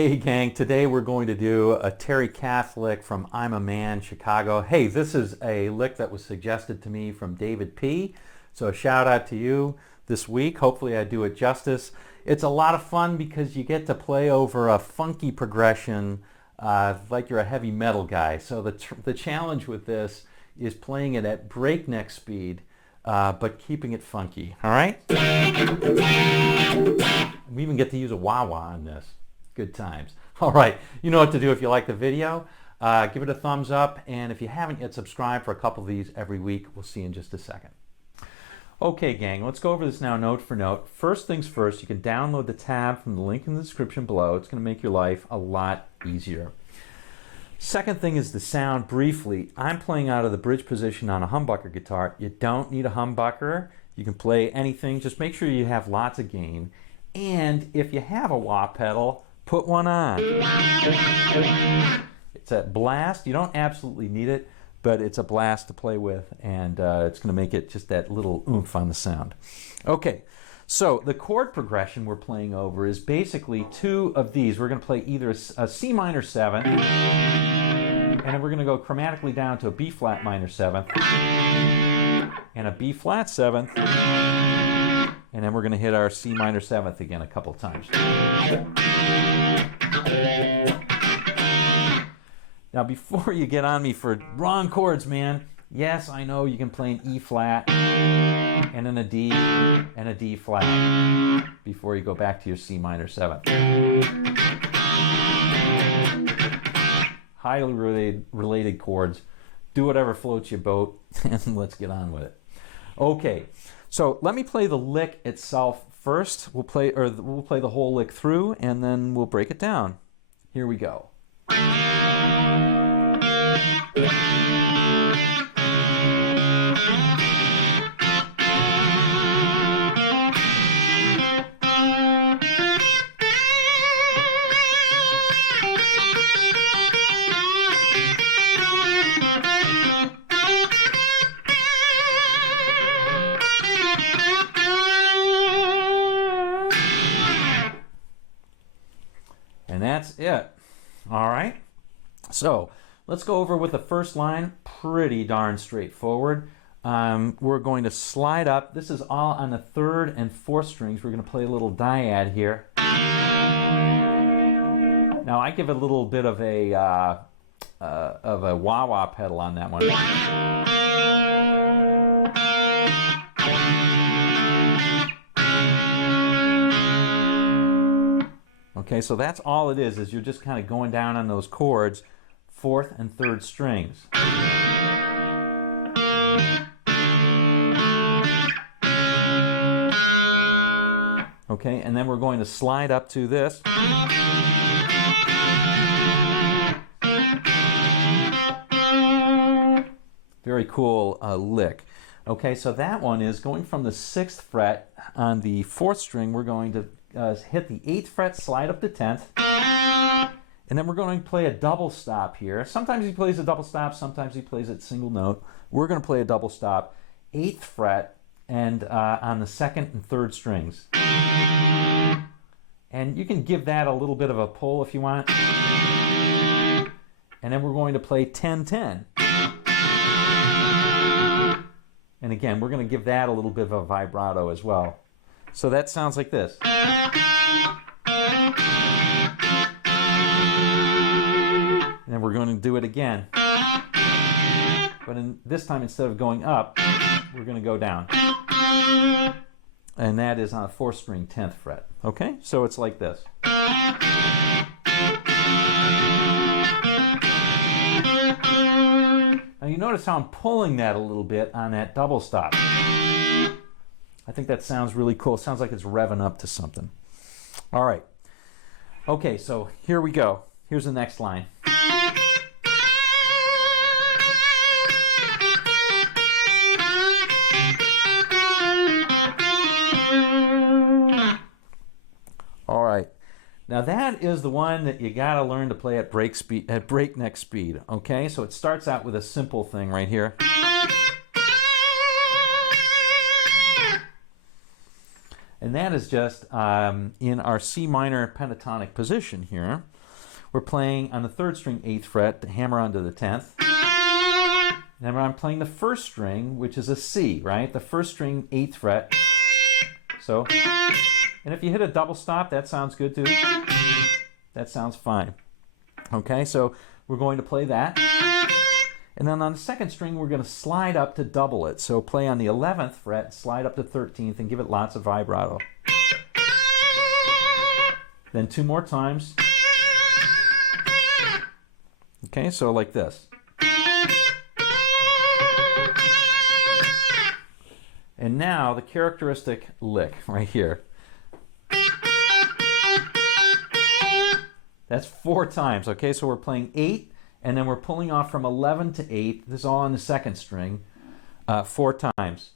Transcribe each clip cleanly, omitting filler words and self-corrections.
Hey gang, today we're going to do a Terry Kath lick from I'm a Man, Chicago. Hey, this is a lick that was suggested to me from David P. So a shout out to you this week. Hopefully I do it justice. It's a lot of fun because you get to play over a funky progression like you're a heavy metal guy. So the challenge with this is playing it at breakneck speed, but keeping it funky, all right? We even get to use a wah-wah on this. Good times. All right, you know what to do if you like the video. Give it a thumbs up, and if you haven't yet subscribed for a couple of these every week, we'll see you in just a second. Okay, gang, let's go over this now note for note. First things first, you can download the tab from the link in the description below. It's going to make your life a lot easier. Second thing is the sound briefly. I'm playing out of the bridge position on a humbucker guitar. You don't need a humbucker. You can play anything. Just make sure you have lots of gain. And if you have a wah pedal, put one on. It's a blast. You don't absolutely need it, but it's a blast to play with, and it's going to make it just that little oomph on the sound. Okay, so the chord progression we're playing over is basically two of these. We're going to play either a C minor 7, and then we're going to go chromatically down to a B flat minor 7th, and a B flat 7th, and then we're going to hit our C minor 7th again a couple times. Now before you get on me for wrong chords, man, yes, I know you can play an E flat and then a D and a D flat before you go back to your C minor 7th. Highly related chords. Do whatever floats your boat, and let's get on with it. Okay, so let me play the lick itself first. We'll play the whole lick through, and then we'll break it down. Here we go. And that's it. All right. So let's go over with the first line. Pretty darn straightforward. We're going to slide up. This is all on the 3rd and 4th strings. We're going to play a little dyad here. Now I give it a little bit of a wah-wah pedal on that one. Okay, so that's all it is you're just kind of going down on those chords, 4th and 3rd strings. Okay, and then we're going to slide up to this. Very cool lick. Okay, so that one is going from the 6th fret on the 4th string. We're going to hit the 8th fret, slide up to 10th, and then we're going to play a double stop here. Sometimes he plays a double stop, sometimes he plays it single note. We're going to play a double stop, 8th fret, and on the 2nd and 3rd strings. And you can give that a little bit of a pull if you want. And then we're going to play 10-10. And again, we're going to give that a little bit of a vibrato as well. So that sounds like this. And then we're going to do it again. But this time, instead of going up, we're going to go down. And that is on a 4th string, 10th fret. Okay? So it's like this. Now you notice how I'm pulling that a little bit on that double stop. I think that sounds really cool. It sounds like it's revving up to something. All right. Okay, so here we go. Here's the next line. All right. Now that is the one that you got to learn to play at breakneck speed. Okay, so it starts out with a simple thing right here. And that is just in our C minor pentatonic position here. we're playing on the 3rd string 8th fret to hammer onto the 10th. Then I'm playing the 1st string, which is a C, right? The 1st string 8th fret. So, and if you hit a double stop, that sounds good too. That sounds fine. Okay, so we're going to play that. And then on the 2nd string, we're going to slide up to double it. So play on the 11th fret, slide up to 13th, and give it lots of vibrato. Then 2 more times. Okay, so like this. And now the characteristic lick right here. That's 4 times, okay? So we're playing 8, and then we're pulling off from 11 to 8. This is all on the 2nd string, 4 times.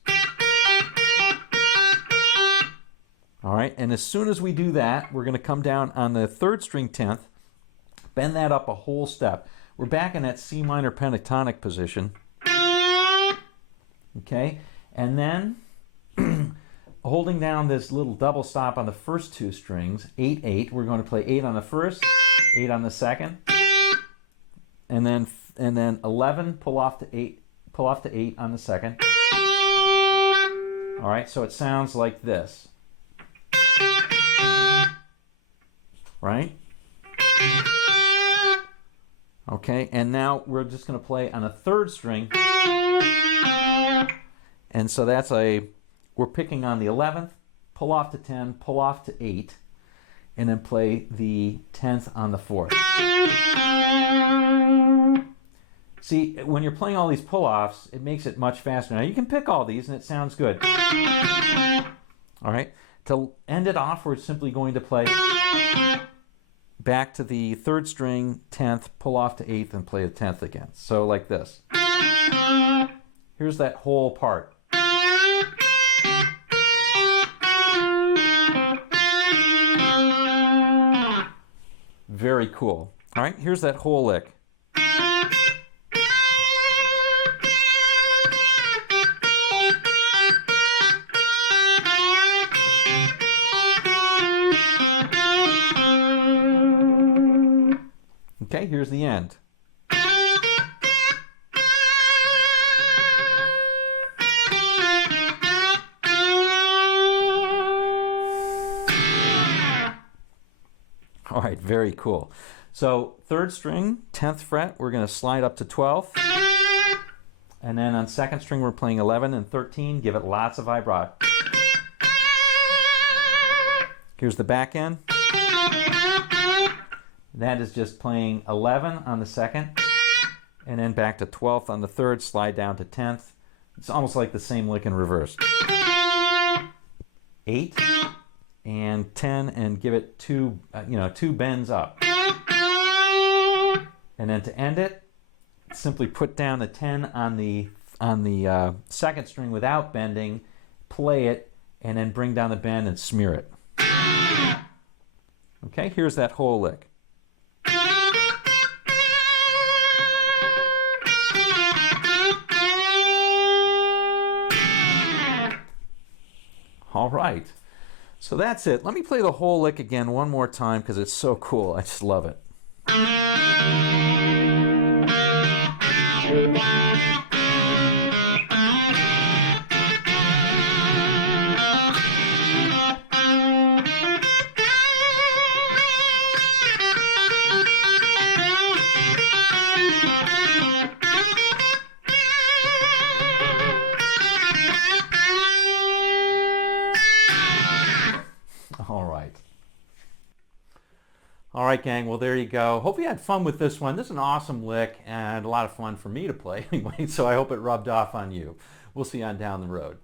All right, and as soon as we do that, we're going to come down on the 3rd string 10th, bend that up a whole step. We're back in that C minor pentatonic position. Okay, and then holding down this little double stop on the first 2 strings, 8, 8, we're going to play 8 on the 1st, 8 on the 2nd, and then 11, pull off to 8 on the 2nd. All right, so it sounds like this. Right? Okay, and now we're just going to play on a 3rd string. And so that's we're picking on the 11th, pull off to 10, pull off to 8, and then play the 10th on the 4th. See, when you're playing all these pull-offs, it makes it much faster. Now you can pick all these and it sounds good. All right, to end it off, we're simply going to play back to the 3rd string, 10th, pull off to 8th, and play the 10th again. So like this. Here's that whole part. Very cool. All right, here's that whole lick. Okay, here's the end. All right, very cool. So 3rd string, 10th fret, we're going to slide up to 12th. And then on 2nd string, we're playing 11 and 13. Give it lots of vibrato. Here's the back end. That is just playing 11 on the 2nd, and then back to 12th on the 3rd, slide down to 10th. It's almost like the same lick in reverse. 8 and 10, and give it 2 bends up. And then to end it, simply put down the 10 on the 2nd string without bending, play it, and then bring down the bend and smear it. Okay, here's that whole lick. All right, so that's it. Let me play the whole lick again one more time because it's so cool. I just love it. All right, gang, well, there you go. Hope you had fun with this one. This is an awesome lick and a lot of fun for me to play anyway, so I hope it rubbed off on you. We'll see you on down the road.